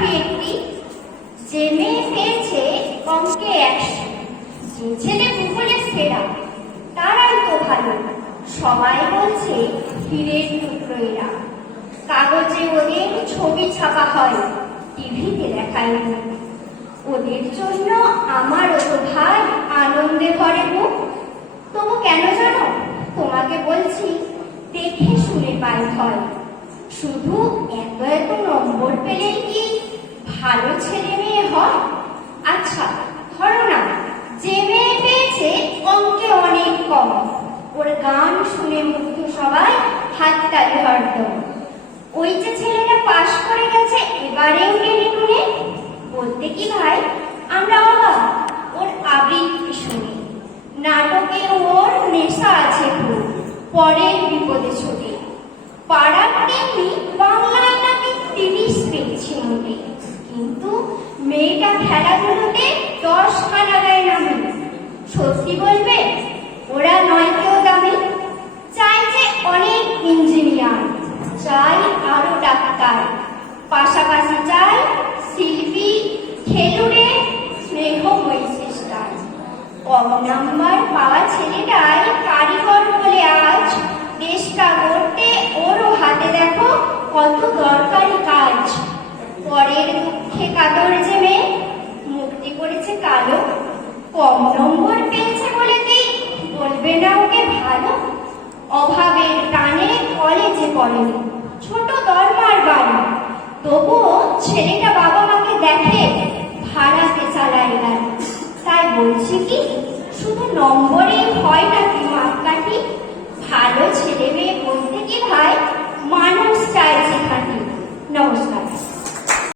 ভাবি একটি, যে মেয়ে পেয়েছে অঙ্কে 100, যে ছেলে ভূগোলে সেরা, তারাই তো ভালো। সবাই বলছে হীরের টুকরো এরা। কাগজে ওদের ছবি ছাপা হয়, টিভিতে দেখায় মুখ। ওদের জন্য আমারও তো ভাই আনন্দে ভরে মুখ। তবু কেন জানো, তোমাকে বলছি দেখে শুনে পাই ভয়। শুধু এত এত নম্বর পেলেই কি ভালো ছেলে মেয়ে হয়? আচ্ছা ধরো না, যে মেয়ে পেয়েছে অঙ্কে অনেক কম, ওর গান শুনে মুগ্ধ সবাই হাততালি হরদম। ওই যে ছেলেটা পাশ করে গেছে এবারেও টেলিটুনে, বলতে কি ভাই আমরা অবাক ওর আবৃত্তি শুনে। নাটকে ওর নেশা আছে খুব, পরের বিপদে ছুটে। পাড়ার তেমনি বাংলায় নাকি 30 পেয়েছে মোটে, কিন্তু মেয়েটা খেলাধুলোতে 10 খানা গায়ে নামে। সত্যি বলবে ওরা নয় কেউ দামি, চাইছে অনেক ইঞ্জিনিয়ার, চাই আরো ডাক্তার, পাশাপাশি চাই শিল্পী, খেলুড়ে, স্নেহময়ী চেষ্টা। কম নাম্বার পাওয়া ছেলেটাই কারিগর বলে আজ দেশটা গড়তে ওরও হাতে দেখো কত দরকারি কাজ। পরের দুঃখে কাতর যে মেয়ে মুক্তি করেছে কালো, কম নম্বর পেয়েছে বলেতেই বলবে না ওকে ভালো। অভাবের টানে কলেজে পড়েনি, ছোট দরমার বাড়ি, তবুও ছেলেটা বাবা মাকে দেখে ভাড়াতে চালায় গাড়ি। তাই বলছি কি শুধু নম্বরে হয় নাকি মাপকাঠি? ভালো ছেলে মেয়ে বলতে কি ভাই মানুষ চাইছে খাঁটি। নমস্কার।